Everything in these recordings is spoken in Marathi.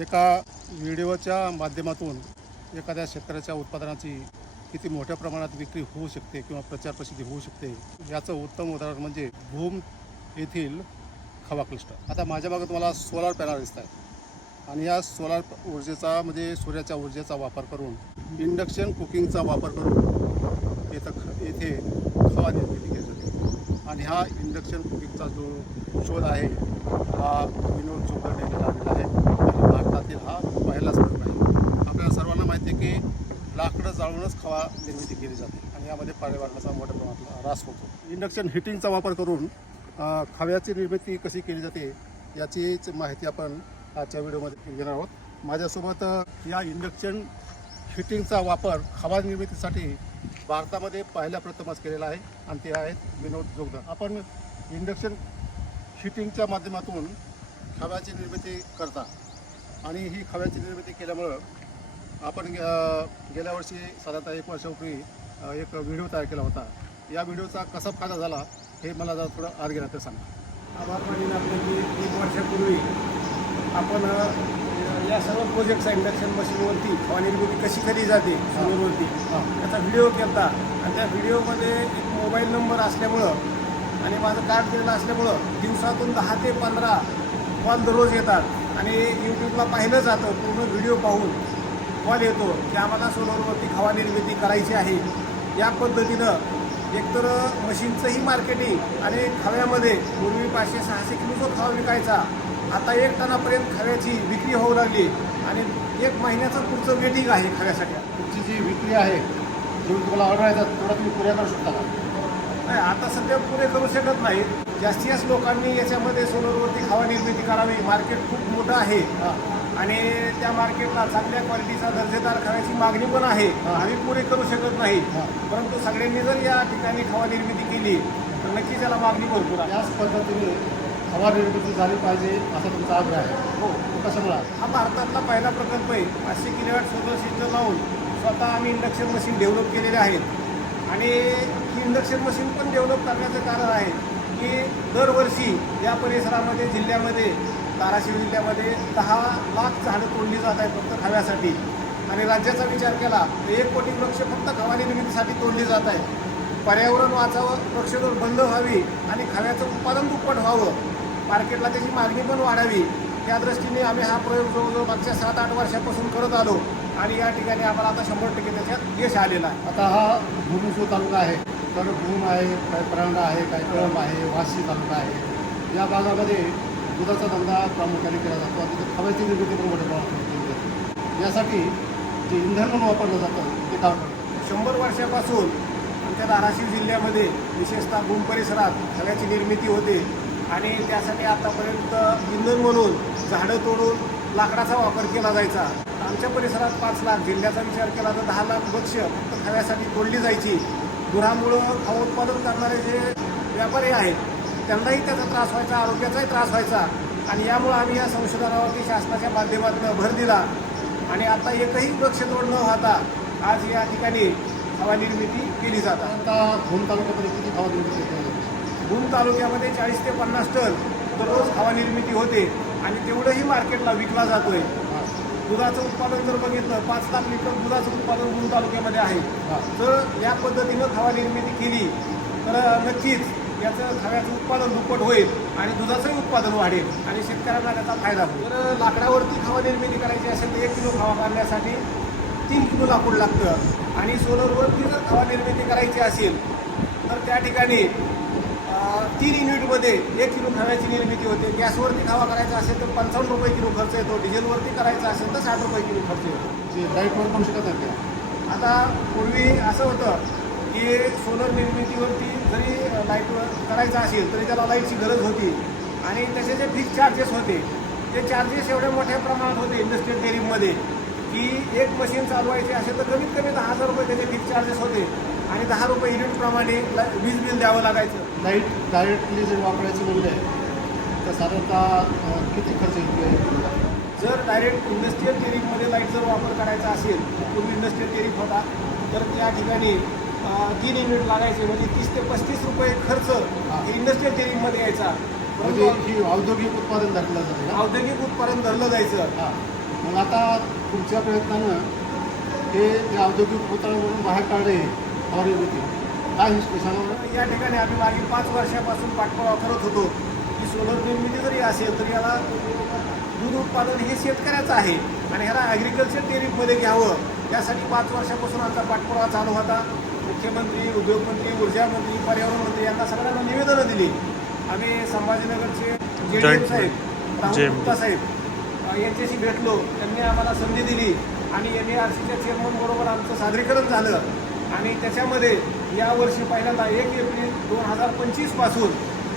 एका व्हिडिओच्या माध्यमातून एखाद्या शेतकऱ्याच्या उत्पादनाची किती मोठ्या प्रमाणात विक्री होऊ शकते किंवा प्रचार प्रसिद्धी होऊ शकते याचं उत्तम उदाहरण म्हणजे भूम येथील खवा क्लस्टर. आता माझ्या भागात मला सोलार पॅनल दिसत आहे आणि या सोलार ऊर्जेचा म्हणजे सूर्याच्या ऊर्जेचा वापर करून इंडक्शन कुकिंगचा वापर करून येथं ख येथे खवा निर्मिती केली जाते. आणि हा इंडक्शन कुकिंगचा जो शोध आहे हा विनोद चोपड यांनी लावलेला आहे. आणि भारतातील हा पहिलाच प्रयोग आहे आपल्याला सर्वांना माहिती आहे की लाकडं जाळूनच खवा निर्मिती केली जाते आणि यामध्ये पर्यावरणाचा मोठ्या प्रमाणात ऱ्हास होतो. इंडक्शन हिटिंगचा वापर करून खव्याची निर्मिती कशी केली जाते याचीच माहिती आपण आजच्या व्हिडिओमध्ये घेणार आहोत. माझ्यासोबत या इंडक्शन हिटिंगचा वापर खवा निर्मितीसाठी भारतामध्ये पहिल्या प्रथमच केलेला आहे आणि ते आहेत विनोद जोगदर आपण इंडक्शन हिटिंगच्या माध्यमातून खव्याची निर्मिती करता. आणि ही खव्याची निर्मिती केल्यामुळं आपण गेल्या वर्षी साधारणतः एक वर्षापूर्वी एक व्हिडिओ तयार केला होता. या व्हिडिओचा कसा फायदा झाला हे मला जरा थोडं आत गेला तर सांगा. आभार मानेन आपलं की एक वर्षापूर्वी आपण या सर्व प्रोजेक्टचा इंडक्शन मशीनवरती हवा निर्मिती कशी केली जाते सोलरवरती हां. त्याचा व्हिडिओ केला आणि त्या व्हिडिओमध्ये एक मोबाईल नंबर असल्यामुळं आणि माझं कार्ड दिलेलं असल्यामुळं दिवसातून दहा ते पंधरा कॉल दररोज येतात. आणि यूट्यूबला पाहिलं जातं पूर्ण व्हिडिओ पाहून कॉल येतो की आम्हाला सोलरवरती खवा निर्मिती करायची आहे. या पद्धतीनं एकतर मशीनचंही मार्केटिंग आणि खव्यामध्ये पूर्वी पाचशे सहाशे किलो जो खवा विकायचा आता एक टनापर्यंत खव्याची विक्री होऊ लागली आणि एक महिन्याचं पुढचं वेटिंग आहे खव्यासाठी. तुमची जी विक्री आहे जी तुम्हाला ऑर्डर आहे तेवढा तुम्ही पुऱ्या करू शकता का? नाही आता सध्या पुरे करू शकत नाही. जास्तीत जास्त लोकांनी याच्यामध्ये सोलरवरती खवा निर्मिती करावी. मार्केट खूप मोठं आहे. आणि त्या मार्केटला चांगल्या क्वालिटीचा दर्जेदार खव्याची मागणी पण आहे. आम्ही पुरे करू शकत नाही. परंतु सगळ्यांनी जर या ठिकाणी खवा निर्मिती केली तर नक्कीच याला मागणी भरपूर आहे. याच पद्धतीने हवा निर्मिती झाली पाहिजे असा तुमचा आग्रह आहे. हो. तो कशामुळे हा भारतातला पहिला प्रकल्प आहे. पाचशे किलोवॅट सोलर सिस्टम लावून स्वतः आम्ही इंडक्शन मशीन डेव्हलप केलेले आहेत. आणि इंडक्शन मशीन पण डेव्हलप करण्याचं कारण आहे की दरवर्षी या परिसरामध्ये जिल्ह्यामध्ये धाराशिव जिल्ह्यामध्ये दहा लाख झाडं तोडली जात आहेत फक्त खव्यासाठी. आणि राज्याचा विचार केला तर एक कोटी वृक्ष फक्त खवा निर्मितीसाठी तोडली जात आहे पर्यावरण वाचावं वृक्षतोड बंद व्हावी आणि खव्याचं उत्पादन दुप्पट व्हावं. मार्केटला त्याची मागणी पण वाढावी. त्या दृष्टीने आम्ही हा प्रयोग जवळजवळ मागच्या सात आठ वर्षापासून करत आलो. आणि या ठिकाणी आम्हाला आता शंभर टक्के त्याच्यात यश आलेलं आहे. आता हा भूमिसू तालुका आहे. तर भूम आहे काय परांडा आहे काय कळंब आहे वाशी तालुका आहे. या भागामध्ये दुधाचा धंदा प्रामुख्याने केला जातो आणि तिथे खव्याची निर्मिती पण मोठ्या प्रमाणात केली जाते यासाठी जे इंधन म्हणून वापरलं जातं ते काम शंभर वर्षापासून आमच्या धाराशिव जिल्ह्यामध्ये विशेषतः भूम परिसरात खव्याची निर्मिती होते आणि त्यासाठी आतापर्यंत इंधन म्हणून झाडं तोडून लाकडाचा वापर केला जायचा. आमच्या परिसरात पाच लाख जिल्ह्याचा विचार केला तर दहा लाख वृक्ष फक्त खव्यासाठी तोडली जायची. धुरामुळं खवा उत्पादन करणारे जे व्यापारी आहेत त्यांनाही त्याचा त्रास व्हायचा आरोग्याचाही त्रास व्हायचा. आणि यामुळं आम्ही या संशोधनावरती शासनाच्या माध्यमातून भर दिला. आणि आता एकही वृक्षतोड न होता आज या ठिकाणी हवा निर्मिती केली जातात आता भूम तालुक्यामध्ये किती खवा निर्मिती भूम तालुक्यामध्ये चाळीस ते पन्नास टन दररोज हवा निर्मिती होते आणि तेवढंही मार्केटला विकला जातोय. दुधाचं उत्पादन जर बघितलं पाच लाख लिटर दुधाचं उत्पादन गुरु तालुक्यामध्ये आहे. तर जर या पद्धतीनं खवा निर्मिती केली तर नक्कीच याचं खव्याचं उत्पादन दुप्पट होईल आणि दुधाचंही उत्पादन वाढेल आणि शेतकऱ्यांना त्याचा फायदा होईल. जर लाकडावरती खवा निर्मिती करायची असेल तर एक किलो खवा काढण्यासाठी तीन किलो लाकूड लागतं. आणि सोलरवरती जर खवा निर्मिती करायची असेल तर त्या ठिकाणी तीन युनिटमध्ये एक किलो खव्याची निर्मिती होते. गॅसवरती खवा करायचा असेल तर पंचावन्न रुपये किलो खर्च येतो. डिझेलवरती करायचा असेल तर साठ रुपये किलो खर्च येतो. ते लाईटवर पण शकत का आता पूर्वी असं होतं की सोलर निर्मितीवरती जरी लाईटवर करायचं असेल तरी त्याला लाईटची गरज होती. आणि त्याचे जे फिक्स चार्जेस होते ते चार्जेस एवढ्या मोठ्या प्रमाणात होते इंडस्ट्रियल टेरिफमध्ये की एक मशीन चालवायची असेल तर कमीत कमी दहा हजार रुपये त्याचे फिक्स चार्जेस होते. आणि दहा रुपये युनिटप्रमाणे वीज बिल द्यावं लागायचं. लाइट डायरेक्टली जर वापरायची म्हणले तर साधारणतः किती खर्च येतो जर डायरेक्ट इंडस्ट्रियल टेरिफमध्ये लाइट जर वापर करायचा असेल पूर्वी इंडस्ट्रियल टेरिफ होता तर त्या ठिकाणी तीन युनिट लागायचे म्हणजे तीस ते पस्तीस रुपये खर्च इंडस्ट्रियल टेरिफमध्ये यायचा. म्हणजे ही औद्योगिक उत्पादन धरलं जाते ना औद्योगिक उत्पादन धरलं जायचं. हां. मग आता तुमच्या प्रयत्नानं हे जे औद्योगिक पुतळ्यावरून बाहेर काढले फवारणी होती. काय हिस्ट्री सांगा? या ठिकाणी आम्ही मागील पाच वर्षापासून पाठपुरावा करत होतो. की सोलर निर्मिती जरी असेल तरी याला दूध उत्पादन हे शेतकऱ्याचं आहे. आणि ह्याला ॲग्रिकल्चर टेरिफमध्ये घ्यावं. यासाठी पाच वर्षापासून आमचा पाठपुरावा चालू होता. मुख्यमंत्री उद्योगमंत्री ऊर्जा मंत्री पर्यावरण मंत्री यांना सगळ्यांना निवेदनं दिली. आम्ही संभाजीनगरचे जे डी एम साहेब राहुल गुप्ता साहेब यांच्याशी भेटलो. त्यांनी आम्हाला संधी दिली. आणि एम ए आर सीच्या चेअरमन बरोबर आमचं सादरीकरण झालं. आणि त्याच्यामध्ये यावर्षी पहिल्यांदा एक एप्रिल दोन हजार पंचवीसपासून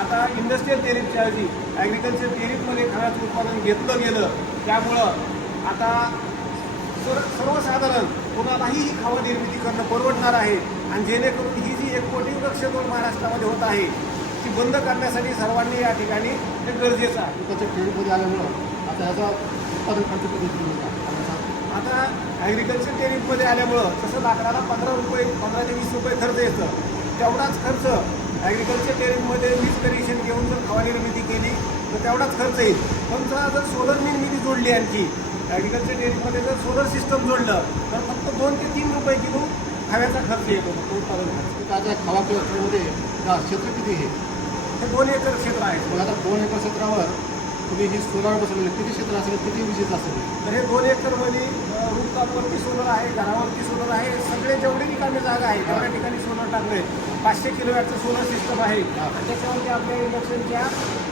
आता इंडस्ट्रीयल टेरिफच्या ऐवजी ॲग्रिकल्चर टेरिफमध्ये खाण्याचं उत्पादन घेतलं गेलं. त्यामुळं आता सर सर्वसाधारण कोणालाही ही खावा निर्मिती करणं परवडणार आहे आणि जेणेकरून ही जी एक कोटी वृक्ष दोन महाराष्ट्रामध्ये होत आहे ती बंद करण्यासाठी सर्वांनी या ठिकाणी हे गरजेचं आहे. त्याच्या टेरिफमध्ये आल्यामुळं आता ह्याचा उत्पादन खर्च कधी सुरू होता आणि आता ॲग्रिकल्चर टेरिफमध्ये आल्यामुळं तसं लाकडाला पंधरा रुपये पंधरा ते वीस रुपये खर्च येतं. तेवढाच खर्च ॲग्रिकल्चर टेरिफमध्ये वीज कनेक्शन घेऊन जर खवा निर्मिती केली तर तेवढाच खर्च येईल. पण जर जर सोलर निर्मिती जोडली आणखी ॲग्रिकल्चर टेरिफमध्ये जर सोलर सिस्टम जोडलं तर फक्त दोन ते तीन रुपये किलो खव्याचा खर्च येतो. फक्त उत्पादन खर्च. त्याच्या खवा क्लस्टरमध्ये क्षेत्र किती आहे? हे दोन एकर क्षेत्र आहे. आता दोन एकर क्षेत्रावर तुम्ही ही सोलार बसवलेली किती क्षेत्र असेल किती विजेचं असेल? तर हे दोन एकरमध्ये रूपटॉपवरती सोलर आहे घरावरती सोलर आहे सगळे जेवढे रिकामी जागा आहे तेवढ्या ठिकाणी सोलर टाकले पाचशे किलोवॅटचं सोलर सिस्टम आहे. त्याच्यावरती आपल्या इंडक्शनच्या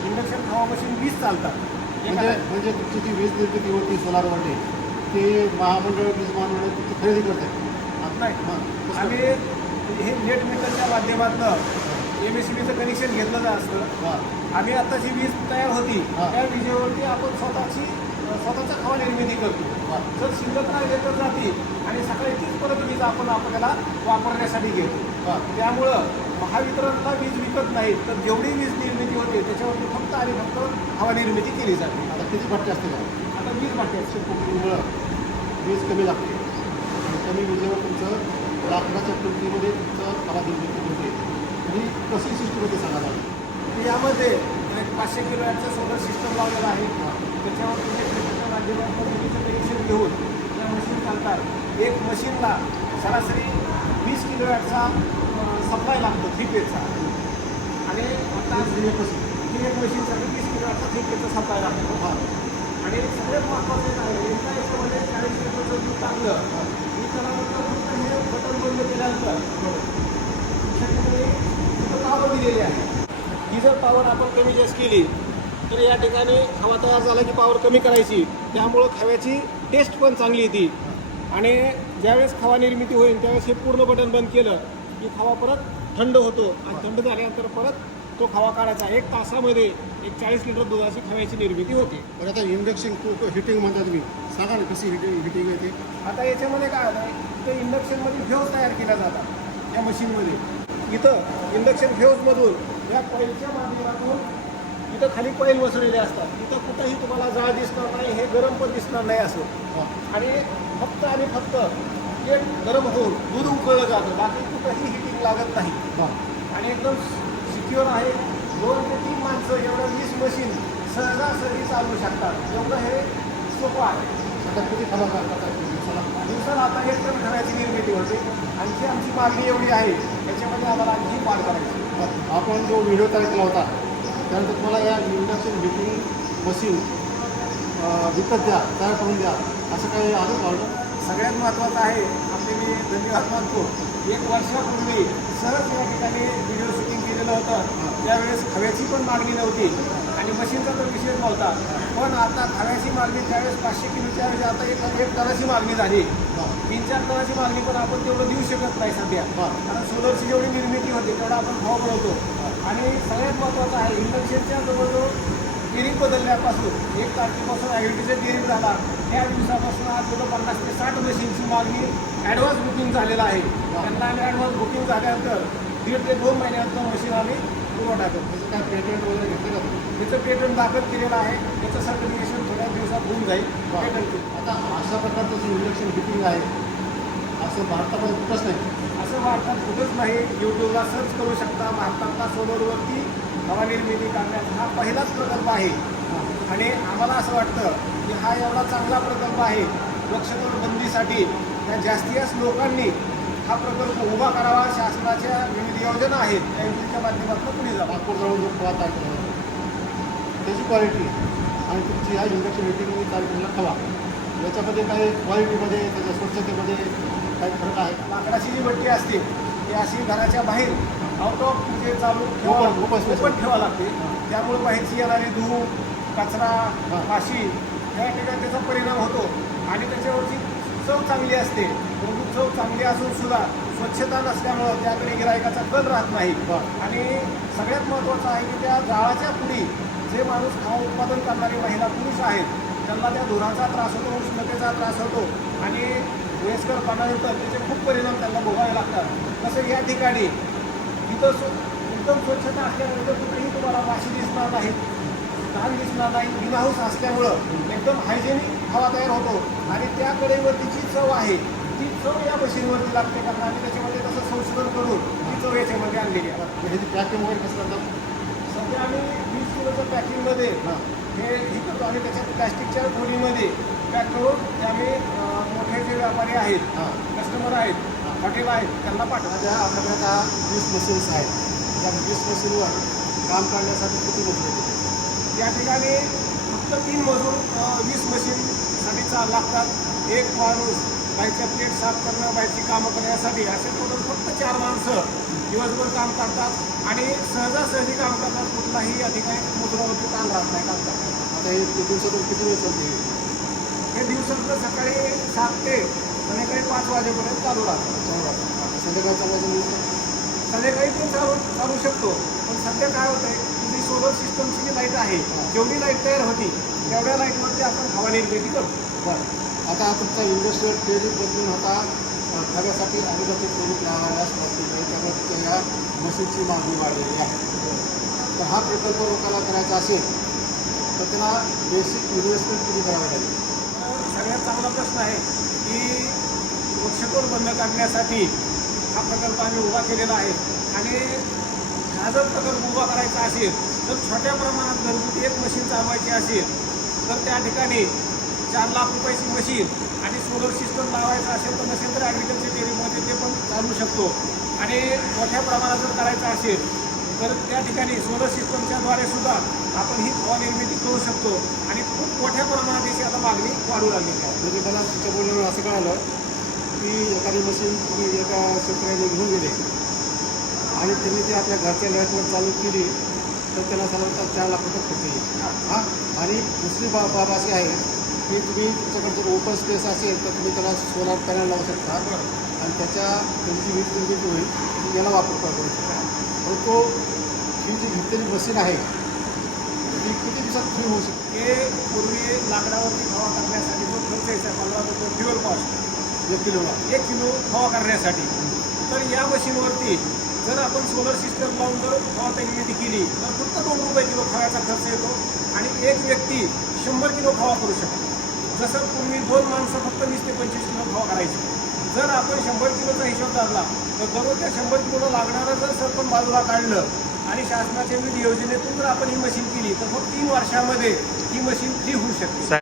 इंडक्शन हवा मशीन वीज चालतात. म्हणजे म्हणजे तुमची जी वीज निर्मिती होती सोलारवरती ती महामंडळ वीज महामंडळ खरेदी करते आम्ही हे नेट मीटरच्या माध्यमातून एम एस सी बीचं कनेक्शन घेतलं जात असतं. आम्ही आता जी वीज तयार होती. त्या विजेवरती आपण स्वतःची स्वतःचा खवा निर्मिती करतो. जर शिल्लक राहिले तर जाती आणि सकाळी तीच परत वीज आपण आपल्याला वापरण्यासाठी घेतो. त्यामुळं महावितरणला वीज विकत नाही तर जेवढी वीज निर्मिती होते त्याच्यावरती फक्त आणि फक्त हवा निर्मिती केली जाते. आता किती भट्टे असते का आता वीज वाटते मुळे वीज कमी लागते. कमी विजेवर तुमचं लाकडाच्या किमतीमध्ये तुमचं हवा निर्मिती होते. आणि कशी सिस्टम होते सांगा मला यामध्ये एक पाचशे किलो वॅटचं सोलर सिस्टम लावलेलं आहे. त्याच्यावर तुम्ही त्याच्या माध्यमातून विजेचं कनेक्शन घेऊन त्या मशीन चालतात. एक मशीनला सरासरी वीस किलो वॅटचा सप्लाय लागतो थ्री पेजचा आणि आता ही एक मशीनसाठी वीस किलो वॅटचा थ्री पेजचा सप्लाय लागतो. हां. आणि सगळ्यात महत्त्वाचं काय आहे? एका याच्यामध्ये चाळीस लिटरचं दूध टाकलं की त्यानंतर फक्त हे बटन बंद केल्यानंतर दिलेली आहे. ही जर पावर आपण कमी जास्त केली तर या ठिकाणी हवा तयार झाला की पावर कमी करायची. त्यामुळं खव्याची टेस्ट पण चांगली येते. आणि ज्यावेळेस खवा निर्मिती होईल त्यावेळेस हे पूर्ण बटन बंद केलं की खवा परत थंड होतो. आणि थंड झाल्यानंतर परत तो खवा काढायचा. एक तासामध्ये एक चाळीस लिटर दुधाची खव्याची निर्मिती होते. पण आता इंडक्शन हिटिंग म्हणता तुम्ही. सांगा ना कशी हिटिंग हिटिंग येते आता याच्यामध्ये काय होतं इथं इंडक्शनमध्ये फ्यूज तयार केल्या जातात या मशीनमध्ये इथं इंडक्शन फ्यूजमधून या कॉईलच्या माध्यमातून इथं खाली कॉईल बसवलेले असतात. इथं कुठंही तुम्हाला जाळ दिसणार नाही हे गरम पण दिसणार नाही असं. आणि फक्त आणि फक्त ते गरम होऊन दूध उकळलं जातं बाकी कुठंही हिटिंग लागत नाही. आणि एकदम सिक्युअर आहे. दोन ते तीन माणसं एवढं वीस मशीन सहजासहजी चालवू शकतात. एवढं हे सोपं आहे. आता किती खबा करतात दिवसाला आता एक टन खव्याची निर्मिती होते आणखी आमची मागणी एवढी आहे त्याच्यामध्ये आम्हाला आणखी वाढ करायची. आपण जो व्हिडिओ केला होता त्यानंतर तुम्हाला या इंडक्शन हिटिंग मशीन विकत द्या तयार करून द्या असं काही आलं ऑर्डर सगळ्यात महत्त्वाचं आहे आपले मी धन्यवाद मानतो. एक वर्षापूर्वी सहज या ठिकाणी व्हिडिओ शूटिंग केलेलं होतं. त्यावेळेस खव्याची पण मागणी नव्हती. आणि मशीनचा तर विषय नव्हता. पण आता खव्याची मागणी त्यावेळेस पाचशे किलोच्या ऐवजी आता एक एक टनाची मागणी झाली. तीन चार टनाची मागणी पण आपण तेवढं देऊ शकत नाही सध्या. कारण सोलरची जेवढी निर्मिती होते तेवढा आपण भाव मिळवतो. आणि सगळ्यात महत्त्वाचं आहे इंडक्शनच्या जवळजवळ गिरीक बदलल्यापासून एक तारखेपासून ॲग्रिकल्चर गिरीक झाला. त्या दिवसापासून आज जवळ पन्नास ते साठ मशीनची मागणी ॲडव्हान्स बुकिंग झालेलं आहे. त्यांना आम्ही ॲडव्हान्स बुकिंग झाल्यानंतर दीड ते दोन महिन्यानंतर मशीन आम्ही पुरवठा करतो. काय पेटेंट वगैरे घेतलं का त्याचं पेटंट दाखल केलेलं आहे. त्याचं सर्टिफिकेशन थोड्या दिवसात होऊन जाईल. पेटंट आता अशा प्रकारचं जे इंडक्शन हिटिंग आहे असं भारतामध्ये कुठंच नाही. असं भारतात कुठंच नाही. यूट्यूबला सर्च करू शकता. भारतातला सोलरवरती हवा निर्मिती करण्याचा हा पहिलाच प्रकल्प आहे. आणि आम्हाला असं वाटतं की हा एवढा चांगला प्रकल्प आहे. वृक्षतोड बंदीसाठी त्या जास्तीत जास्त लोकांनी हा प्रकल्प उभा करावा. शासनाच्या विविध योजना आहेत. त्या योजनेच्या माध्यमातून पुढे जावा. नागपूर जवळ जो खवा तयार केला जातो त्याची क्वालिटी आणि तुमची ह्या इंडक्शन हिटिंग केलेला खवा याच्यामध्ये काही क्वालिटीमध्ये त्याच्या स्वच्छतेमध्ये काही फरक आहे लाकडाची जी भट्टी असते ती अशी घराच्या बाहेर आउट ऑफ म्हणजे चालू ठेवा. ओपन ठेवा लागते त्यामुळे बाहेरची येणारी धूळ कचरा हां. माशी या ठिकाणी त्याचा परिणाम होतो आणि त्याच्यावरची चव चांगली असते परंतु चव चांगली असून सुद्धा स्वच्छता नसल्यामुळं त्याकडे गिरायकाचा कल राहत नाही. आणि सगळ्यात महत्त्वाचं आहे की त्या जाळाच्या पुढी जे माणूस खावा उत्पादन करणारे महिला पुरुष आहेत त्यांना त्या धुराचा त्रास होतो उष्णतेचा त्रास होतो आणि वयस्कर पाण्यानंतर त्याचे खूप परिणाम त्यांना भोगावे लागतात. तसं या ठिकाणी इथं स्व- एकदम स्वच्छता असल्यानंतर कुठेही तुम्हाला माशी दिसणार नाही घाण दिसणार नाही ग्रीन हाऊस असल्यामुळं एकदम हायजेनिक हवा तयार होतो आणि त्या कडेवरती जी चव आहे ती चव या मशीनवरती लागते कारण आम्ही त्याच्यामध्ये तसं संशोधन करून ती चव याच्यामध्ये आणलेली आहे. पॅकिंग वगैरे कसं सध्या आम्ही पॅकिंगमध्ये. हां. हे हे करतो आणि त्याच्यात प्लॅस्टिकच्या खोलीमध्ये. पॅक करून ते आम्ही मोठे जे व्यापारी आहेत कस्टमर आहेत हॉटेल आहेत त्यांना पाठवतो आता आपल्याकडे आता वीस मशीन्स आहेत. त्या वीस मशीनवर काम करण्यासाठी किती मजूर येते त्या ठिकाणी फक्त तीन मजूर वीस मशीनसाठी चा लागतात. एक माणूस बाईकच्या प्लेट साफ करणं बाईकची कामं करण्यासाठी असे टोटल फक्त चार माणसं दिवसभर काम करतात. आणि सहजासहजी काम करतात कुठलाही या ठिकाणी मजुरावरती काम राहत नाही काम करतात आता हे दिवसातून किती वेळ चालते हे दिवसातलं सकाळी सात ते संध्याकाळी पाच वाजेपर्यंत चालू राहतं. चालू राहतं. संध्याकाळी चालवायचं म्हणजे संध्याकाळी पण चालू चालू शकतो. पण सध्या काय होतंय की जी सोलर सिस्टमची जी लाइट आहे जेवढी लाइट तयार होती तेवढ्या लाईटमध्ये आपण हवा निर्मिती करतो बरं. आता तुमचा इंडस्ट्रियल ट्रेनिंग बदलून आता अ, खऱ्यासाठी अगोदरचे ट्रेनिंग लावायला सुरुवात केली आहे त्यामुळे या मशीनची मागणी वाढलेली आहे. तर हा प्रकल्प लोकांना करायचा असेल तर त्यांना बेसिक इन्व्हेस्टमेंट किती करावं लागेल? सगळ्यात चांगला प्रश्न आहे की वृक्षतोड बंद करण्यासाठी हा प्रकल्प आम्ही उभा केलेला आहे. आणि हा जर प्रकल्प उभा करायचा असेल तर छोट्या प्रमाणात घरगुती एक मशीन चालवायची असेल तर त्या ठिकाणी चार लाख रुपयाची मशीन आणि सोलर सिस्टम लावायचं असेल तर नसेल तर ॲग्रिकल्चर एरियामध्ये ते पण चालू शकतो. आणि मोठ्या प्रमाणात जर करायचं असेल तर त्या ठिकाणी सोलर सिस्टमच्याद्वारे सुद्धा आपण ही हवा निर्मिती करू शकतो. आणि खूप मोठ्या प्रमाणात याची आता मागणी वाढू लागली म्हणजे मला तुमच्या बोलण्यावर असं कळालं की एखादी मशीन तुम्ही एका शेतकऱ्याने घेऊन गेले आणि त्यांनी ती आपल्या घरच्या लाईटवर चालू केली तर त्याला साधारणतः चार लाख रुपये खर्च येईल. हां? आणि दुसरी बाब बाब अशी आहे की तुम्ही तुमच्याकडे जर ओपन स्पेस असेल तर तुम्ही त्याला सोलार पॅनल लावू शकता. आणि त्याच्या त्यांची वीज निर्मिती होईल. तुम्ही याला वापर करू शकता. परंतु ही जी घेतलेली मशीन आहे ती किती दिवसात फ्री होऊ शकते? हे पूर्वी लाकडावरती हवा करण्यासाठी जो खर्च यायचा पंधरा रुपये फ्युअल कॉस्ट एक किलोला एक किलो हवा करण्यासाठी. तर या मशीनवरती जर आपण सोलर सिस्टम लावून जर हवा निर्मिती केली तर फक्त दोन रुपये किलो खव्याचा खर्च येतो आणि एक व्यक्ती शंभर किलो खवा करू शकतो. जसं पूर्वी दोन माणसं फक्त वीस ते पंचवीस किलो भाव करायची. जर आपण शंभर किलोचा हिशोब धरला तर दररोज त्या शंभर किलो लागणारं जर सरपण बाजूला काढलं आणि शासनाच्या विविध योजनेतून जर आपण ही मशीन केली तर फक्त तीन वर्षामध्ये ही मशीन फ्री होऊ शकते.